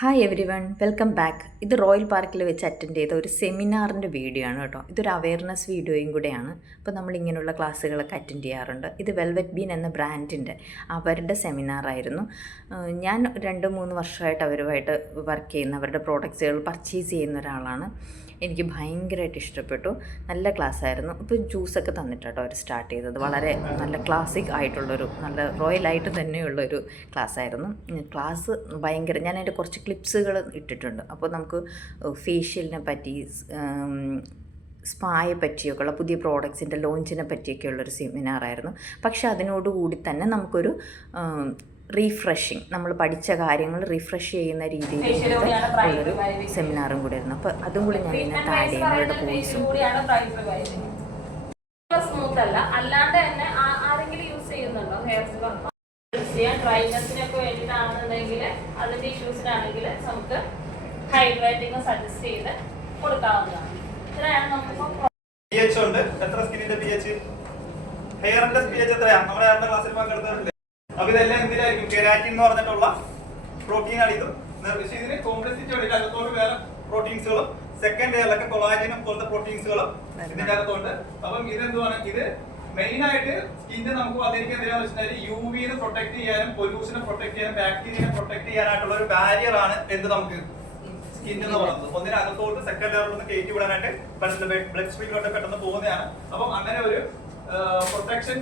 Hi every one, welcome back. ഇത് royal പാർക്കിൽ വെച്ച് അറ്റൻഡ് ചെയ്ത ഒരു സെമിനാറിൻ്റെ വീഡിയോ ആണ് കേട്ടോ. ഇതൊരു അവയർനെസ് വീഡിയോയും കൂടെയാണ്. അപ്പോൾ നമ്മളിങ്ങനെയുള്ള ക്ലാസ്സുകളൊക്കെ അറ്റൻഡ് ചെയ്യാറുണ്ട്. ഇത് വെൽവെറ്റ് ബീൻ എന്ന ബ്രാൻഡിൻ്റെ അവരുടെ സെമിനാറായിരുന്നു. ഞാൻ 2-3 വർഷമായിട്ട് അവരുമായിട്ട് വർക്ക് ചെയ്യുന്ന, അവരുടെ പ്രോഡക്റ്റ്സുകൾ പർച്ചേസ് ചെയ്യുന്ന ഒരാളാണ്. എനിക്ക് ഭയങ്കരമായിട്ട് ഇഷ്ടപ്പെട്ടു. നല്ല ക്ലാസ്സായിരുന്നു. ഇപ്പോൾ ജ്യൂസൊക്കെ തന്നിട്ടോ അവർ സ്റ്റാർട്ട് ചെയ്തത്. വളരെ നല്ല ക്ലാസിക് ആയിട്ടുള്ളൊരു, നല്ല റോയലായിട്ട് തന്നെയുള്ളൊരു ക്ലാസ്സായിരുന്നു. ക്ലാസ് ഭയങ്കര, ഞാൻ അതിൻ്റെ കുറച്ച് ക്ലിപ്സുകൾ ഇട്ടിട്ടുണ്ട്. അപ്പോൾ നമുക്ക് ഫേഷ്യലിനെ പറ്റി, സ്പായെ പറ്റിയൊക്കെയുള്ള പുതിയ പ്രോഡക്ട്സിൻ്റെ ലോഞ്ചിനെ പറ്റിയൊക്കെയുള്ളൊരു സെമിനാറായിരുന്നു. പക്ഷേ അതിനോടുകൂടി തന്നെ നമുക്കൊരു റീഫ്രഷിങ്, നമ്മൾ പഠിച്ച കാര്യങ്ങൾ റീഫ്രഷ് ചെയ്യുന്ന രീതിയിലൊരു സെമിനാറും കൂടെ ആയിരുന്നു. അപ്പോൾ അതും കൂടി ഞാൻ ഇതിനകത്ത് ആഡ് ചെയ്യുന്നവരുടെ പോയിന്റ്സും സ്മൂത്ത് അല്ല, അല്ലാണ്ട് തന്നെ ആരെങ്കിലും യൂസ് ചെയ്യുന്നുണ്ടോ ഹെയർ ഡ്രൈനെസ്സിനൊക്കെ വേണ്ടിയിട്ടാണെന്നുണ്ടെങ്കിൽ, അതിന്റെ ഇഷ്യൂസിനാണെങ്കിൽ നമുക്ക് ഹൈഡ്രേറ്റിംഗ് സജസ്റ്റ് ചെയ്ത് കൊടുക്കാവുന്നതാണ്. ഇതിനാണ് നമുക്ക് എത്ര സ്കിന്നിന്റെ പിഎച്ച്, ഹെയറിന്റെ പിഎച്ച് എത്രയാണ് നമ്മുടെ ഹെയറിന്റെ ക്ലാസ്സിൽ പങ്കെടുത്തിട്ടുണ്ട്. അപ്പൊ ഇതെല്ലാം എന്തിനായിരിക്കും? കെരാറ്റിൻ എന്ന് പറഞ്ഞിട്ടുള്ള പ്രോട്ടീൻ ആണ്. ഇതിന് കോംപ്ലക്സിറ്റി ഉണ്ട്. അകത്തോട്ട് വേറെ പ്രോട്ടീൻസുകളും സെക്കൻഡ് ലെയറിലൊക്കെ കൊളാജനും പോലത്തെ പ്രോട്ടീൻസുകളും ഇതിന്റെ അകത്തുണ്ട്. അപ്പം ഇതെന്തുവാണ്? ഇത് മെയിൻ ആയിട്ട് സ്കിന്നിന് നമുക്ക് വന്നിരിക്കുന്ന എന്തിനാന്ന് വെച്ചാൽ യുവിനെ പ്രൊട്ടക്ട് ചെയ്യാനും പൊല്യൂഷനെ പ്രൊട്ടക്ട് ചെയ്യാനും ബാക്ടീരിയനെ പ്രൊട്ടക്ട് ചെയ്യാനായിട്ടുള്ള ഒരു ബാരിയർ ആണ് എന്ത് നമുക്ക് സ്കിൻ എന്ന് പറയുന്നത്. ഒന്നിനകത്തോട്ട് സെക്കൻഡ് ലെയറിൽ കയറ്റി വിടാനായിട്ട് ബ്ലഡ് സ്ട്രീമിലോട്ട് പെട്ടെന്ന് പോകുന്നതാണ്. അപ്പം അങ്ങനെ ഒരു പ്രൊട്ടക്ഷൻ,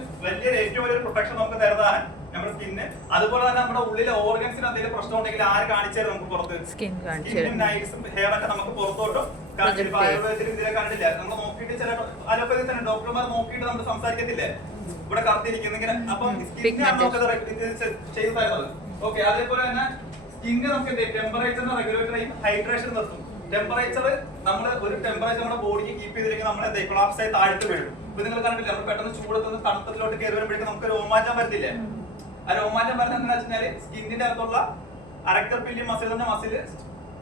ഏറ്റവും വലിയൊരു പ്രൊട്ടക്ഷൻ നമുക്ക് തരുന്നതാണ് നമ്മുടെ സ്കിന്നിന്. അതുപോലെ തന്നെ നമ്മുടെ ഉള്ളിലെ ഓർഗൻസിന് എന്തെങ്കിലും പ്രശ്നം ഉണ്ടെങ്കിൽ ആര് കാണിച്ചാലും നമുക്ക് പുറത്ത് സ്കിന്നും നൈസും ഹെയർ ഒക്കെ നമുക്ക് പുറത്തോട്ടും കാണിച്ചില്ല. ആയുർവേദത്തിൽ ഇതിലെ കണ്ടില്ല. നമ്മൾ നോക്കിയിട്ട് ചില അലോപ്പതി തന്നെ ഡോക്ടർമാർ നോക്കിയിട്ട് നമ്മൾ സംസാരിക്കത്തില്ലേ, ഇവിടെ കറുത്തിരിക്കുന്നു ഇങ്ങനെ. അപ്പം സ്കിന്നാണ് നമുക്ക് ചെയ്തു തരുന്നത്. ഓക്കെ, അതേപോലെ തന്നെ സ്കിന്ന് നമുക്ക് ടെമ്പറേച്ചറിനെ റെഗുലേറ്റ് ചെയ്യും, ഹൈഡ്രേഷൻ നിർത്തും. ടെമ്പറേച്ചർ നമ്മൾ ഒരു ടെമ്പറേച്ചർ നമ്മുടെ ബോഡിക്ക് കീപ്പ് ചെയ്തില്ലെങ്കിൽ നമ്മളെ കൊളാപ്സ് ആയി താഴ്ത്തു വീഴും. ഇപ്പൊ നിങ്ങൾ കണ്ടില്ല, നമ്മൾ പെട്ടെന്ന് ചൂടത്തുനിന്ന് തണുപ്പത്തിലോട്ട് കയറി വരുമ്പോഴേക്കും നമുക്ക് രോമാഞ്ചം വരത്തില്ലേ? ആ രോമാഞ്ചം വരുന്നത് എന്താ വെച്ചാല് സ്കിന്നിന്റെ അകത്തുള്ള അരക്ടർ പില്ലിയൻ മസിലിന്റെ മസില്,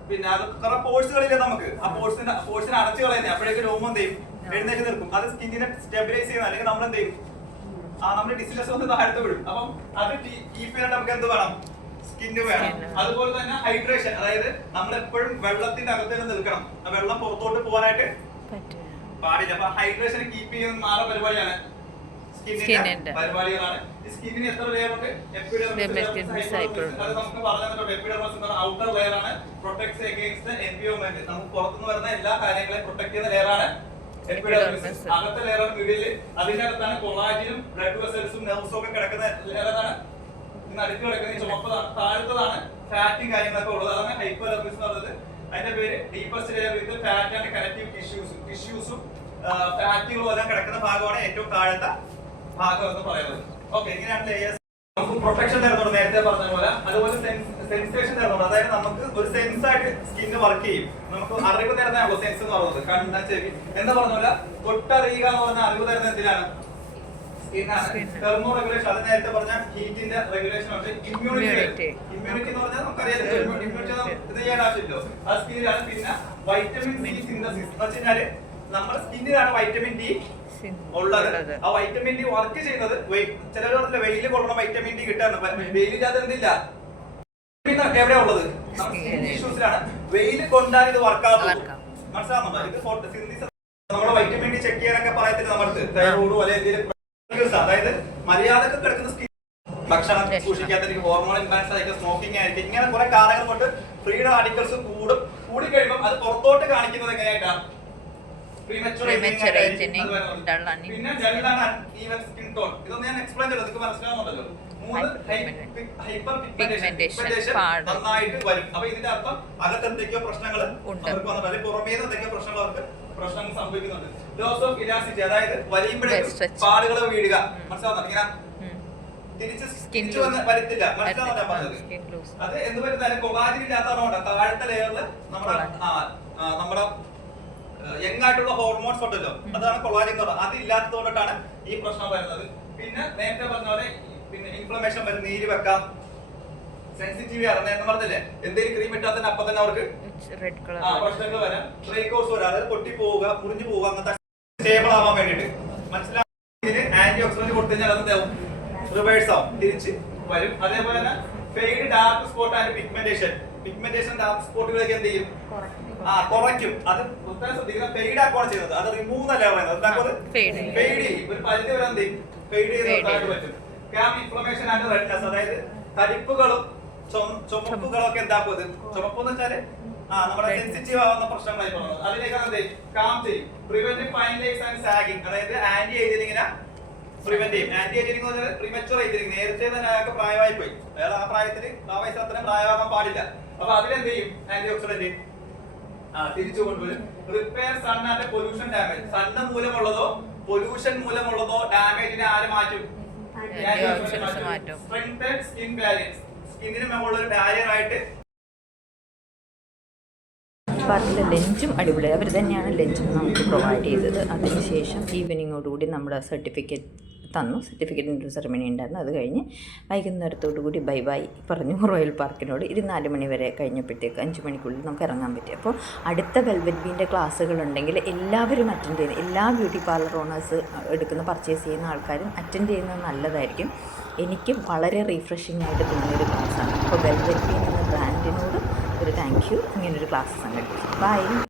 പിന്നെ അത് കുറെ പോഴ്സുകളില്ലേ നമുക്ക്, ആ പോഴ്സിനെ അടച്ചു കളയുന്നേ. അപ്പോഴേക്കും രോമം എന്ത് ചെയ്യും? എഴുന്നേറ്റ് നിൽക്കും. അത് സ്കിന്നിനെ സ്റ്റെബിലൈസ് ചെയ്യുന്ന, അല്ലെങ്കിൽ നമ്മൾ എന്ത് ചെയ്യും? നമ്മുടെ ഡിസിലസ് ഒന്ന് താഴ്ത്തു വിടും. അപ്പം അത് കീപ്പ് ചെയ്യാൻ നമുക്ക് എന്ത് വേണം? സ്കിന്ന് വേണം. അതുപോലെ തന്നെ ഹൈഡ്രേഷൻ, അതായത് നമ്മൾ എപ്പോഴും വെള്ളത്തിന്റെ അകത്ത് തന്നെ നിൽക്കണം. ആ വെള്ളം പുറത്തോട്ട് പോകാനായിട്ട് പാടില്ല. അപ്പൊ ഹൈഡ്രേഷൻ കീപ്പ് ചെയ്യുന്ന മാറുന്ന പരിപാടിയാണ് സ്കിന്നിന്റെ പരിപാടികളാണ്. ഈ സ്കിന്നിന് എത്ര ലെയർ ഉണ്ട്? എപ്പിഡെർമിസ്. അത് നമുക്ക് പറഞ്ഞു തന്നിട്ടുണ്ട്. എപ്പിഡെർമിസ് എന്ന ഔട്ടർ ലെയർ ആണ്, പ്രൊട്ടക്ട്സ് അഗൈൻസ്റ്റ് ദി എൻവയോൺമെന്റ്. നമുക്ക് പുറത്തുനിന്ന് വരുന്ന എല്ലാ കാര്യങ്ങളെയും പ്രൊട്ടക്ട് ചെയ്യുന്ന ലെയർ ആണ് എപ്പിഡെർമിസ്. അകത്തെ ലെയർ ആണ് മിഡില്. അതിന്റെ അകത്താണ് കൊളാജനും ബ്ലഡ് വെസൽസും നെർവ്സും ഒക്കെ കിടക്കുന്ന ലെയർ ആണ്. അടുത്ത് കിടക്കുന്ന ചുമപ്പതാണ്, താഴത്തതാണ് ഫാറ്റും കാര്യങ്ങളൊക്കെ ഉള്ളത്. അതാണ് ഹൈപ്പോഡെർമിസ് എന്ന് പറയുന്നത്. അതിന്റെ പേര് deepest layer with fat and connective ടിഷ്യൂസും ഫാറ്റുകളും എല്ലാം കിടക്കുന്ന ഭാഗമാണ് ഏറ്റവും താഴത്തെ ഭാഗം എന്ന് പറയുന്നത്. ഓക്കെ, ഇങ്ങനെയാണ് ലെയേഴ്സ്. നമുക്ക് പ്രൊട്ടക്ഷൻ തരുന്നുണ്ട് നേരത്തെ പറഞ്ഞ പോലെ. അതുപോലെ സെൻസേഷൻ തരുന്നുണ്ട്. അതായത് നമുക്ക് ഒരു സെൻസ് ആയിട്ട് സ്കിന്ന് വർക്ക് ചെയ്യും. നമുക്ക് അറിവ് തരുന്നതാണല്ലോ സെൻസ് എന്ന് പറയുന്നത്. കണ്ണ്, ചെവി എന്താ പറഞ്ഞ പോലെ തൊട്ടറിയുക എന്ന് പറഞ്ഞ അറിവ് തരുന്ന എന്തിനാണ്? Thermo regulation. അത് നേരത്തെ പറഞ്ഞ ഹീറ്റിന്റെ റെഗുലേഷൻ ഉണ്ട്. ഇമ്മ്യൂണിറ്റി എന്ന് പറഞ്ഞാൽ നമുക്കറിയാലോ, ഇമ്മ്യൂണിറ്റി ഇത് ചെയ്യാൻ ആവശ്യമില്ലോ, അത് സ്കിന്നിലാണ്. പിന്നെ വൈറ്റമിൻ ഡി സിന്തസിസ് എന്ന് വെച്ചാല് നമ്മുടെ സ്കിന്നിലാണ് വൈറ്റമിൻ ഡി ഉള്ളത്. ആ വൈറ്റമിൻ ഡി വർക്ക് ചെയ്യുന്നത്, ചിലർ പറഞ്ഞില്ല വെയില് കൊള്ളണം വൈറ്റമിൻ ഡി കിട്ടാൻ. വെയിലില്ലാതെ എന്തില്ല എവിടെയാ ഉള്ളത്? ഇഷ്യൂസിലാണ്. വെയില് കൊണ്ടാൽ ഇത് വർക്കാകും. മനസ്സിലാകുന്നുണ്ടോ? ഇത് ഫോട്ടോസിന്തസിസ്. നമ്മുടെ വൈറ്റമിൻ ഡി ചെക്ക് ചെയ്യാനൊക്കെ പറയത്തില്ല നമ്മുടെ തൈറോയ്ഡ് പോലെ എന്തെങ്കിലും. അതായത് മര്യാദക്ക് കിടക്കുന്ന സ്കിൻ, ഭക്ഷണം സൂക്ഷിക്കാത്ത, ഹോർമോൺ ഇംബാലൻസ് ആയിരിക്കും, സ്മോക്കിംഗ് ആയിരിക്കും, ഇങ്ങനെ കുറെ കാരണങ്ങൾ കൊണ്ട് ഫ്രീ റാഡിക്കൽസ് കൂടി കഴിയുമ്പോൾ അത് പുറത്തോട്ട് കാണിക്കുന്നത് എങ്ങനെയായിട്ടാണ്? പിന്നെ സ്കിൻ ടോൺ. ഇതൊന്നും ഞാൻ എക്സ്പ്ലെയിൻ ചെയ്തത് നിങ്ങൾക്ക് മനസ്സിലാവുന്നുണ്ടല്ലോ. 3 ഹൈപ്പർ പിഗ്മെന്റേഷൻ നന്നായിട്ട് വരും. അപ്പൊ ഇതിന്റെ അർത്ഥം അകത്ത് എന്തൊക്കെയോ പ്രശ്നങ്ങൾ അവർക്ക് വന്നിട്ട്, അല്ലെങ്കിൽ പുറമേ എന്തൊക്കെയോ പ്രശ്നങ്ങൾ സംഭവിക്കുന്നുണ്ട്. ലോസ് ഓഫ് ഇലാസ്റ്റിറ്റി, അതായത് വലിയുമ്പോഴേക്കും പാടുകൾ വീഴുക. മനസ്സിലാവുന്നുണ്ട്? ഇങ്ങനെ തിരിച്ച് വരത്തില്ല. മനസ്സിലാവുന്ന ഞാൻ പറഞ്ഞത്? അത് എന്ത് വരുന്നാലും കൊളാജൻ ഇല്ലാത്തതുകൊണ്ട് താഴത്തെ ലെയറിൽ നമ്മുടെ യങ് ആയിട്ടുള്ള ഹോർമോൺസ് ഉണ്ടല്ലോ, അതാണ് കൊളാജൻ എന്ന് പറയുന്നത്. അത് ഇല്ലാത്തതുകൊണ്ടാണ് ഈ പ്രശ്നം വരുന്നത്. പിന്നെ നേരത്തെ പറഞ്ഞ പോലെ പിന്നെ ഇൻഫ്ലമേഷൻ വരും, നീര് വെക്കാം, സെൻസിറ്റീവ് ആണ്. നേരത്തെ പറഞ്ഞില്ലേ, എന്തെങ്കിലും ക്രീം ഇട്ടാൽ തന്നെ അപ്പൊ തന്നെ അവർക്ക് പ്രശ്നങ്ങൾ വരാം. ബ്രേക്കൗട്ട്സ് വരാം, അതായത് പൊട്ടി പോവുക, മുറിഞ്ഞു പോവുക, അങ്ങനത്തെ സ്റ്റേബിൾ ആവാൻ വേണ്ടിട്ട്. മനസ്സിലാവും? ഇതിന് ആന്റി ഓക്സിഡന്റ് കൊടുത്തു കഴിഞ്ഞാൽ അതെന്താവും? റിവേഴ്സ് ആവും, തിരിച്ച് വരും. അതേപോലെ തന്നെ fade dark spot and pigmentation. Pigmentation dark സ്പോട്ടുകളൊക്കെ എന്ത് ചെയ്യും? കുറയ്ക്കും. അത് പ്രത്യേകം ശ്രദ്ധിക്കണം. ഫെയ്ഡ് ആക്കുകയാണ് ചെയ്യുന്നത്. അത് റിമൂവ് അല്ല പറയുന്നത്. എന്താക്കുന്നത്? ഫെയ്ഡ് ചെയ്യും. ഒരു പരിധി വരെ എന്ത് ചെയ്യും? ഫെയ്ഡ് ചെയ്ത് നിർത്താനായിട്ട് പറ്റും. ക്യാം ഇൻഫ്ലമേഷൻ ആൻഡ് റെഡ്നെസ്, അതായത് തടിപ്പുകളും ചുമപ്പുകളും ഒക്കെ എന്താക്കും? അത് ചുമപ്പ് എന്ന് വെച്ചാല് നമ്മുടെ സെൻസിറ്റീവ് ആവുന്ന പ്രശ്നങ്ങളായി പറയുന്നത്. അതിനേക്കാൾ എന്ത് കാം ചെയ്യും. Prevent fine lines and sagging, അതായത് ആന്റി ഏജിങ്ങിനെ പ്രിവെന്റ് ചെയ്യും. ആന്റി ഏജിങ് എന്ന് പറഞ്ഞാൽ പ്രിമച്ചുവർ ഏജിങ്, നേരത്തെ തന്നെ അയാൾക്ക് പ്രായമായി പോയി, അയാൾ ആ പ്രായത്തിൽ ആ വയസ്സിൽ അത്രയും പ്രായമാകാൻ പാടില്ല. അപ്പൊ അതിലെന്ത് ചെയ്യും? ആന്റി ഓക്സിഡന്റ് തിരിച്ചു കൊണ്ടുവരും. Repair sun and pollution damage, sun മൂലമുള്ളതോ പൊല്യൂഷൻ മൂലമുള്ളതോ ഡാമേജിനെ ആര് മാറ്റും? സ്ട്രെങ്തൻ സ്കിൻ ബാരിയർ, സ്കിന്നിന് മുകളിൽ ഒരു ബാരിയർ ആയിട്ട്. പാർക്കിലെ ലഞ്ചും അടിപൊളി, അവർ തന്നെയാണ് ലഞ്ചും നമുക്ക് പ്രൊവൈഡ് ചെയ്തത്. അതിനുശേഷം ഈവനിങ്ങോടുകൂടി നമ്മുടെ സർട്ടിഫിക്കറ്റ് തന്നു. സർട്ടിഫിക്കറ്റിൻ്റെ സെറമണി ഉണ്ടായിരുന്നു. അത് കഴിഞ്ഞ് വൈകുന്നേരത്തോടുകൂടി ബൈ ബൈ പറഞ്ഞു റോയൽ പാർക്കിനോട്. 4 മണി വരെ കഴിഞ്ഞപ്പോഴത്തേക്ക് 5 മണിക്കുള്ളിൽ നമുക്ക് ഇറങ്ങാൻ പറ്റി. അപ്പോൾ അടുത്ത വെൽവെറ്റ് ബീൻ്റെ ക്ലാസ്സുകളുണ്ടെങ്കിൽ എല്ലാവരും അറ്റൻഡ് ചെയ്യുന്നത്, എല്ലാ ബ്യൂട്ടി പാർലർ ഓണേഴ്സ് എടുക്കുന്ന പർച്ചേസ് ചെയ്യുന്ന ആൾക്കാരും അറ്റൻഡ് ചെയ്യുന്നത് നല്ലതായിരിക്കും. എനിക്ക് വളരെ റീഫ്രഷിംഗ് ആയിട്ട് തോന്നിയൊരു ക്ലാസ്സാണ്. അപ്പോൾ വെൽവെറ്റ് ബീൻ എന്ന ബ്രാൻഡിനോട് ഒരു താങ്ക് യു, ഇങ്ങനൊരു ക്ലാസ് സംഘടിപ്പിച്ചു. ബൈ.